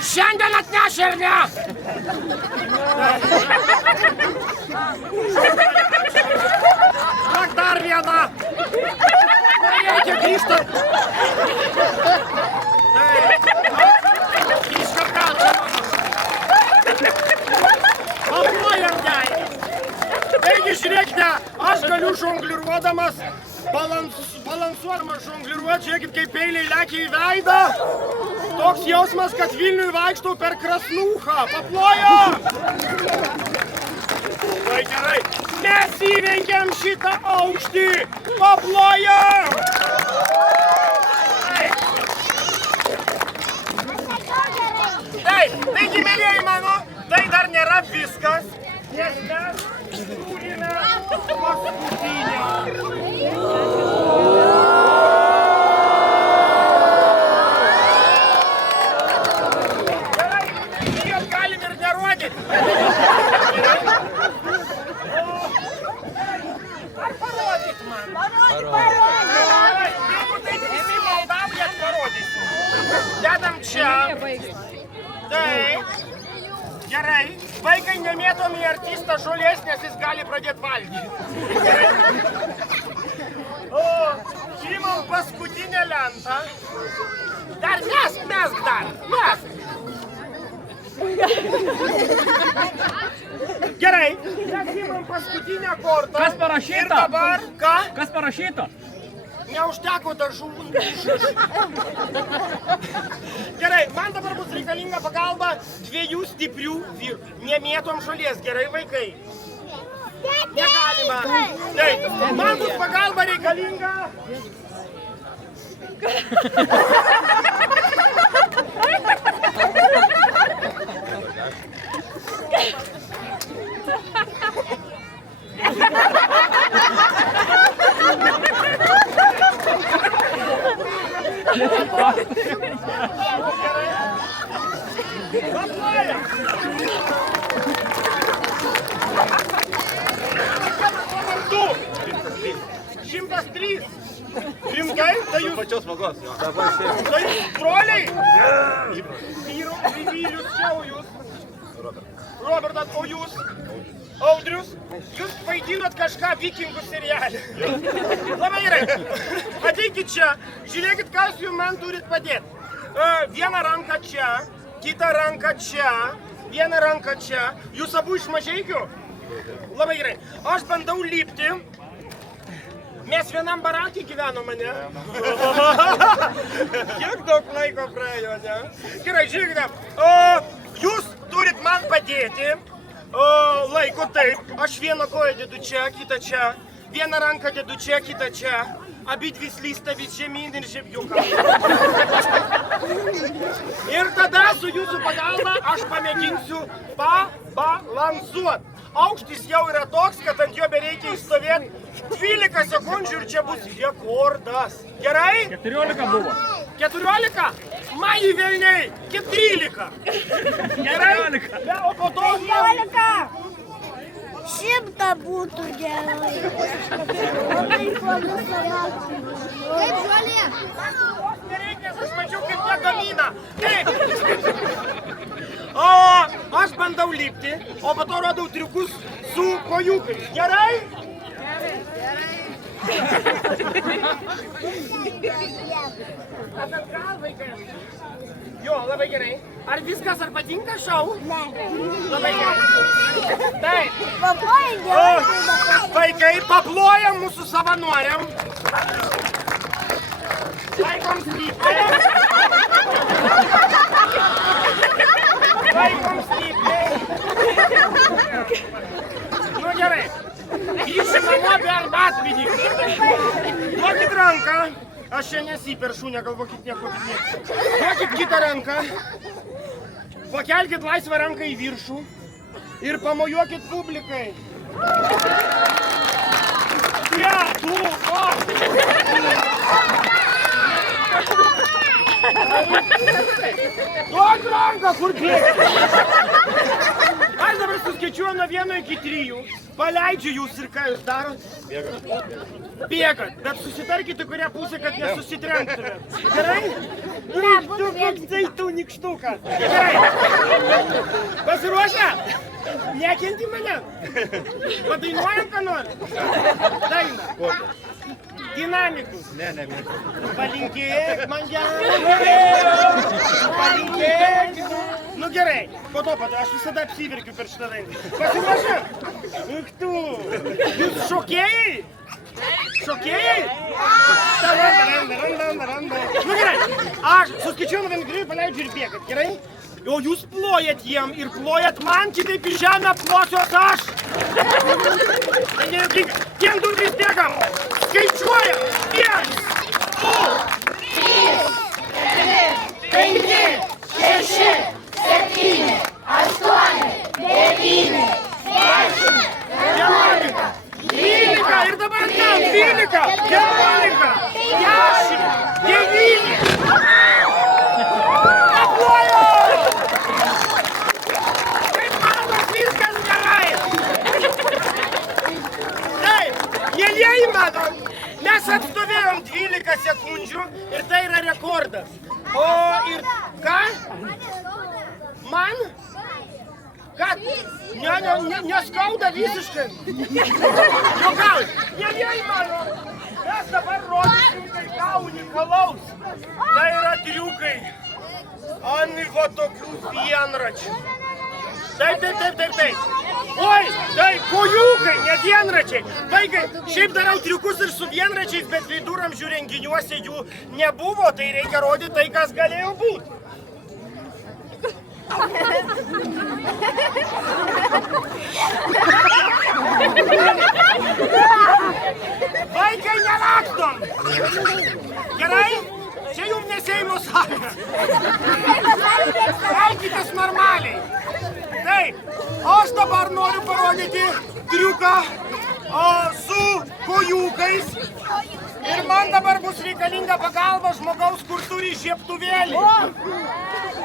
Šiandien atnešė, ar ne? Duok dar vieną. Reikia grįžti. Paplojam jai. Taigi, žiūrėkite, aš galiu žongliruodamas balansuodamas žongliruoti, žiūrėkit, kaip peiliai lekia į veidą. Toks jausmas, kad Vilniui vaikštau per Krasnūchą. Paplojam! Tai gerai. Mes įveikėm šitą aukštį. Paplojam! Taigi, mėlyjeji mano, tai dar nėra viskas, nes mes turime paskutinę. Dedam čia. Taip. Gerai. Vaikai nemėtom į artistą žolės, nes jis gali pradėti valgyti. O, imam paskutinę lentą. Dar mesk dar. Mesk. Gerai. Mes imam paskutinę kortą. Kas parašyta? Ir dabar ką? Kas parašyta? Neužteko dažų. Gerai, man dabar bus reikalinga pagalba 2 stiprių vyrų. Nemėtom žolės, gerai, vaikai? Negalima. Taip, man bus pagalba reikalinga. Tu! 103! Rimtai? Tai jūs... Pačios vagos, jo. Tai jūs broliai? Vyro, Vylius, čia, o jūs? Robertas, o jūs? Audrius, jūs vaidinot kažką vikingų serialį. Labai gerai. Ateikit čia, žiūrėkit, kas jūs man turit padėti. Vieną ranką čia, kitą ranką čia, vieną ranką čia. Jūs abu iš Mažeikių? Labai gerai. Aš bandau lipti. Mes vienam barakį gyvenom, ne? Kiek daug laiko praėjo, ne? Gerai, žiūrėkite. Jūs turit man padėti. Laiko taip. Aš vieną koją dedu čia, kitą čia. Vieną ranką dedu čia, kitą čia. Abidvi slysta vis žemyn ir žemjuką. Ir tada su jūsų pagalba aš pamėginsiu pabalansuoti. Aukštis jau yra toks, kad ant jo bereikia įstovėti 12 sekundžių ir čia bus rekordas. Gerai? 14 buvo. 14? Mani velniai, 13. Gerai? O po to 15. 100 būtų gerai. Kaip žolė? Nereikia, aš mačiau, kaip jie gamina. Taip. O aš bandau lipti, o po to rodau triukus su kojukais. Gerai? Apie gal, vaikai? Jo, labai gerai. Ar viskas, ar patinka šau? Ne. Labai gerai. Taip. Paplojam. Vaikai, paplojam mūsų savanoriam. Vaikom styptai. Vaikom styptai. Nu gerai. Grįšim namo be arbatpinigių. Duokit ranką. Aš čia nesiperšu, negalvokit nieko kitaip. Duokit kitą ranką. Pakelkit laisvą ranką į viršų. Ir pamojuokit publikai. 3, 2, 1. Duok ranką, kur bėgti. Aš dabar suskaičiuoju nuo 1 iki 3. Paleidžiu jūs ir ką jūs darot? Bėgat, bet susitarkite, kurią pusę, kad nesusitrenktumėt. Gerai? Tu koksai tu nikštukas. Gerai. Pasiruošę? Nekenti mane? Padainuojam, ką nori? Dainą. Dinamikus. Ne. Palinkėk man gerą. Palinkėk. Nu gerai, po to aš visada apsiverkiu per šitą dainą. Pasiruošę? Uk tu. Jūs šokėjai? Šokėjai? Nu gerai, aš suskaičiuoju nuo 1 iki 3, paleidžiu ir bėgat, gerai? O jūs plojat jiem ir plojat man, kitaip į žemę plosiuos aš. Tai nejuokinga. 1, 2, 3 bėgam. Skaičiuojam. 1, 2, 3, 5, 6, 7, 8, 9, 10, 11, 12 ir dabar ten 12, 14, 10, 9. Mielieji mano, mes atstovėjom 12 sekundžių ir tai yra rekordas. O ir ką? Man? Kad? Neskauda visiškai. Juokauju. Mielieji mano, mes dabar rodysim kai ką unikalaus. Tai yra triukai ant va tokių vienračių. Taip. Oi, tai kojukai, ne vienračiai. Vaikai, šiaip darau triukus ir su vienračiais, bet viduramžių renginiuose jų nebuvo, tai reikia rodyti tai, kas galėjo būti. Vaikai, nelaktom. Gerai? Čia jums ne Seimo salė. Elkitės normaliai. Taip, aš dabar noriu parodyti triuką su kojūkais ir man dabar bus reikalinga pagalba žmogaus, kur turi žiebtuvėlį.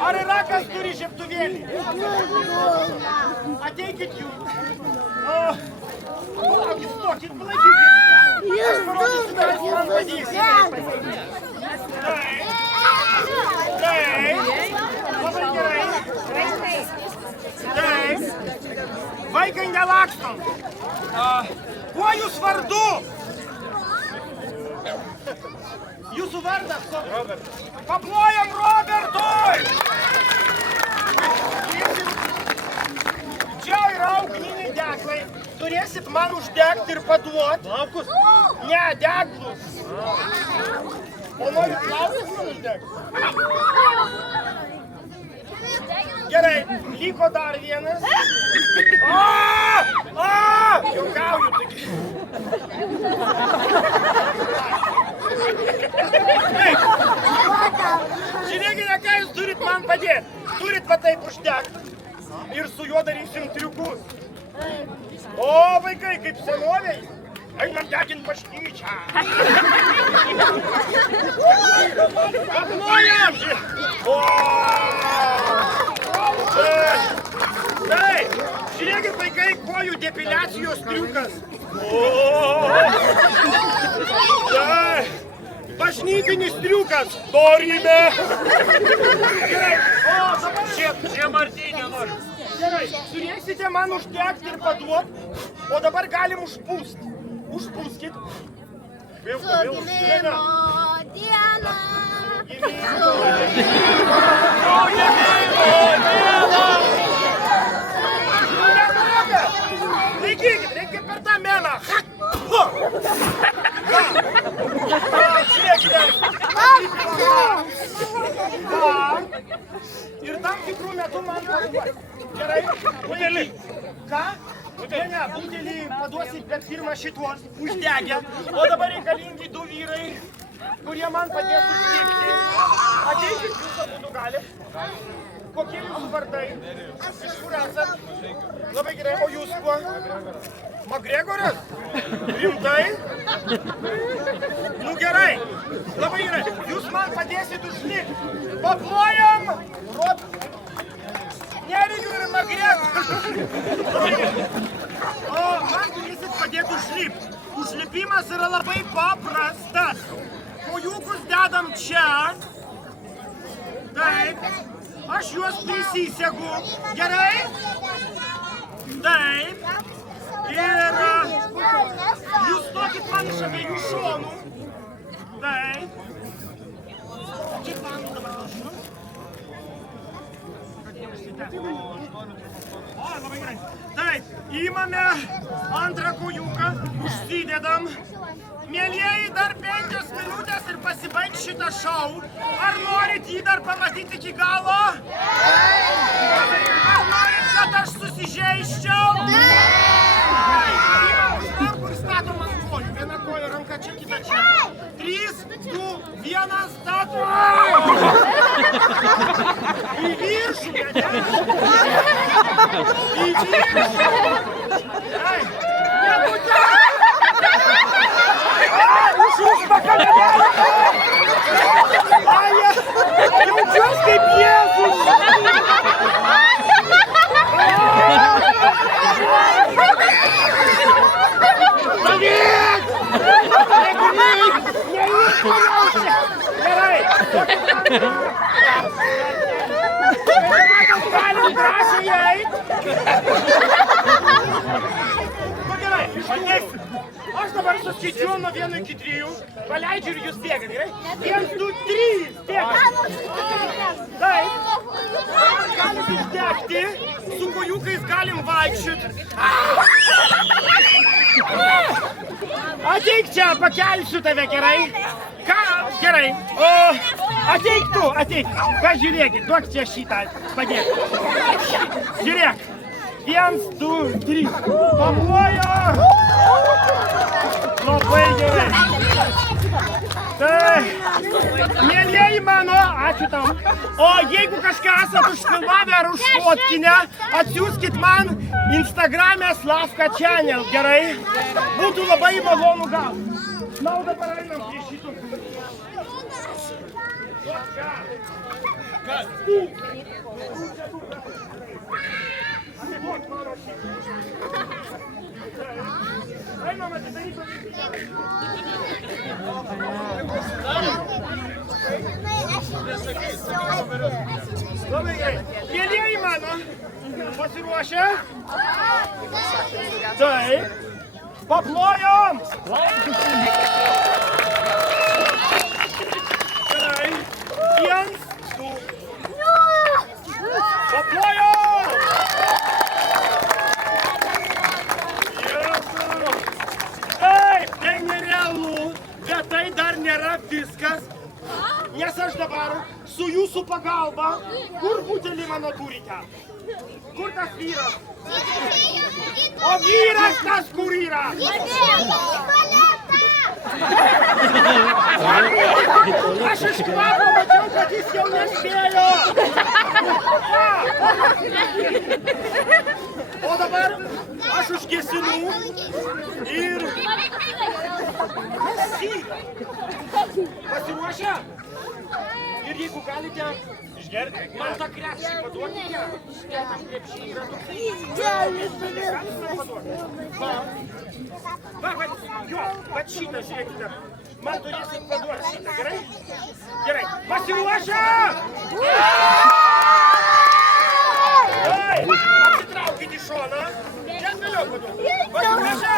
Ar yra kas turi žiebtuvėlį? Ateikit jūs. Palaukit, stokit, palaikykit. Aš parodysiu, kas man padės. Taip, labai gerai. Taip, vaikai nelakstom. Kuo jūs vardu? Jūsų vardas? Robertas. Paplojam Robertui! Čia yra ugniniai deglai. Turėsit man uždegti ir paduot. Plaukus? Ne, deglus. O norit plaukus man uždegti? Gerai, liko dar vienas. Juokauju taigi. Žiūrėkite, ką jūs turit man padėti. Turit va taip uždegti. Ir su juo darysim triukus. O, vaikai, kaip senoviai. Einam degint bažnyčią. Paplojam! Taip, žiūrėkit, vaikai, kojų depiliacijos triukas. Bažnytinis triukas. Norime. Gerai, čia Martynė nori. Gerai, turėsite man uždegti ir paduot, o dabar galim užpūsti. Užpūskit. Su gimimo diena. Laikykit, reikia per tą meną. Žiūrėkite. Ir tam tikrų metų man paduos. Gerai, butelį. Ką? Ne, butelį paduosit per pirmą šituos, uždegę. O dabar reikalingi du vyrai, kurie man padės uždegti. Ateikit, jūs abudu gali. Kokie jūsų vardai? Iš kur esat? Labai gerai, o jūs kuo? Magregoras? Rimtai? Nu gerai, labai gerai. Jūs man padėsit užlipti. Paplojam! Nerigiu ir Magregoras. O man turėsit padėti užlipti. Užlipimas yra labai paprastas. Kojukus dedam čia. Taip. Aš juos prisisegu. Gerai? Taip. Ir jūs stokit man iš abiejų šonų. Taip. Kiek valandų dabar prašau? O, labai gerai. Taip, įmame antrą kojuką, užsidedam. Mielieji, dar 5 minutės ir pasibaigs šitą šou. Ar norit jį dar pamatyti iki galo? Ar norit, kad aš susižeisčiau? Įmam už rankų ir statom ant kojų. Viena koja, ranka čia, kita čia. 3, 2, 1, statom. Į viršų, į viršų. Nebūtent. Jaučiuos kaip Jėzus! Stovėk! Negrįk! Gerai! Galim drąsiai eit! Gerai, išdėsim! Aš dabar suskaičiuoju nuo 1 iki 3, paleidžiu ir jūs bėgat, gerai? 1, 2, 3, bėgat! Taip, galim išdegti, su kojukais galim vaikščioti. Ateik čia, pakelsiu tave, gerai? Ką? Gerai. O, ateik tu, ateik. Pažiūrėkit, duok čia šitą, padėk. Žiūrėk. 1, 2, 3. Paplojo! Labai gerai. Tai, mielieji mano, ačiū tau. O jeigu kažką esat užfilmavę ar užfotkinę, atsiųskit man Instagram'e Slavka Channel, gerai? Būtų labai malonu gauti. Na, o dabar einam prie šitų. Kas? Tu. Einam atidaryti. Labai gerai. Mielieji mano, pasiruošę? Taip. Paplojom! Gerai. 1, 2. Paplojom! Taip, tai nerealu, bet tai dar nėra viskas. Nes aš dabar su jūsų pagalba, kur butelį mano turite? Kur tas vyras? O vyras tas kur yra? Aš iš kvapo mačiau, kad jis jau nespėjo. O dabar aš užgesinu ir... Pasiruošę? Ir jeigu galite išgerti, man tą krepšį paduokite. Tam krepšį yra toksai. Galite paduoti? Va, jo, va šitą žiūrėkite. Man turėsit paduoti šitą, gerai? Gerai, pasiruošę! Atsitraukit į šoną. Čia vėliau paduoti. Pasiruošę!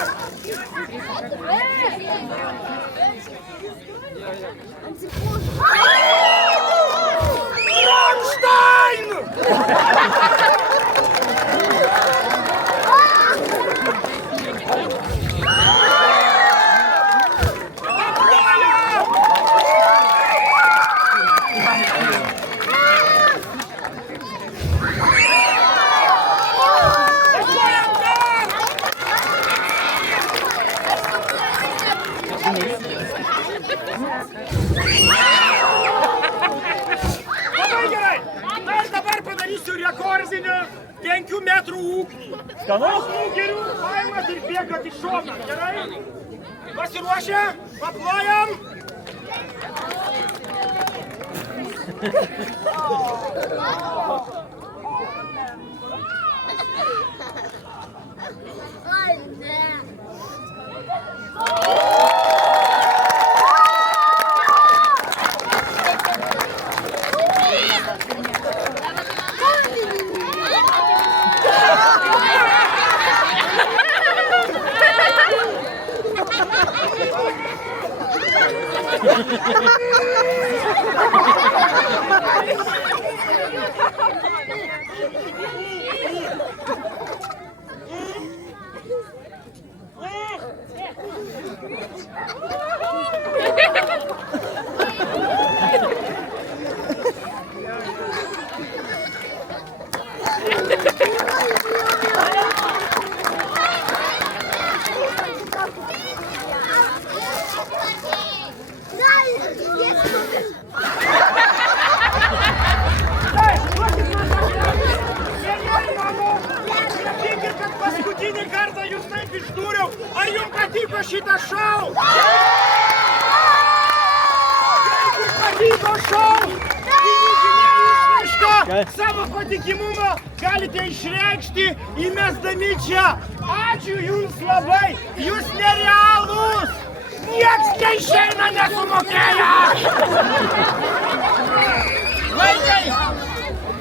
Labai gerai. Aš dabar padarysiu rekordinį 5 metrų ūkį. Skanos mūgerių paimat ir bėgat iš šoną. Gerai? Pasiruošę? Paplojam. Ой, да. Paskutinį kartą jūs taip išdūriau. Ar jums patiko šitas šou? Jeigu patiko šou, piniginė išraiška savo patikimumą galite išreikšti įmesdami čia. Ačiū jums labai, jūs nerealūs. Nieks neišeina nesumokėjęs.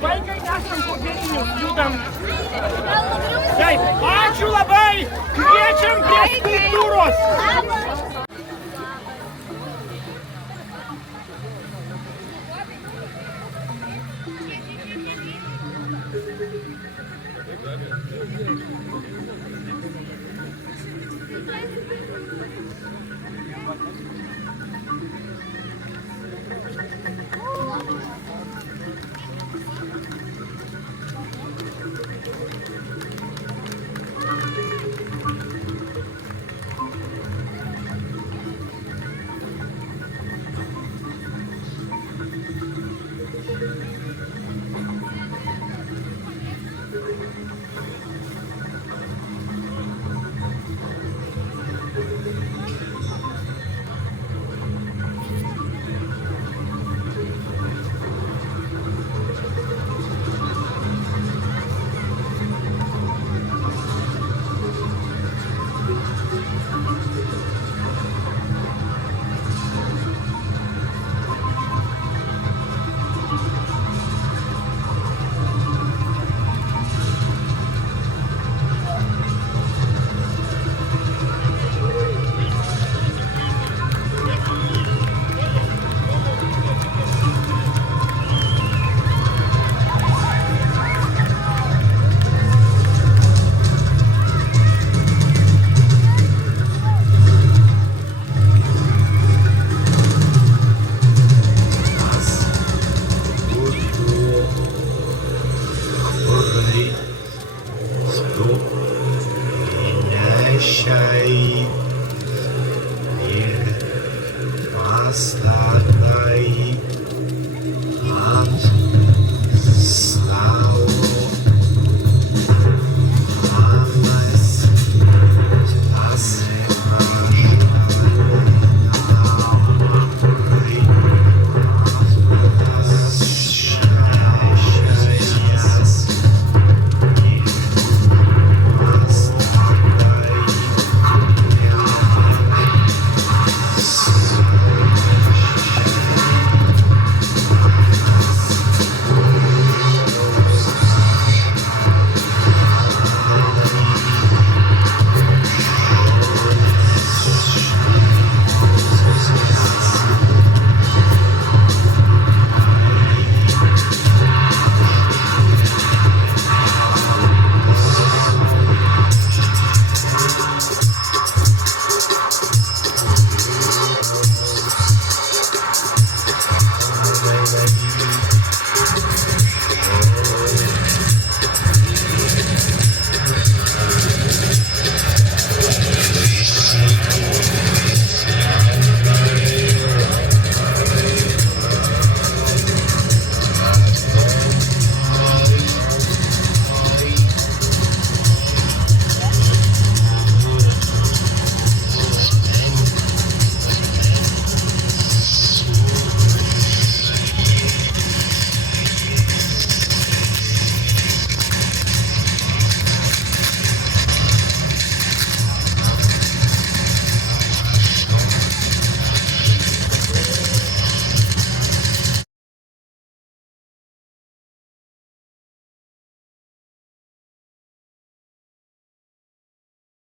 Vaikai nesam popierinius, judam. Taip, ačiū labai, kviečiam prie skulptūros.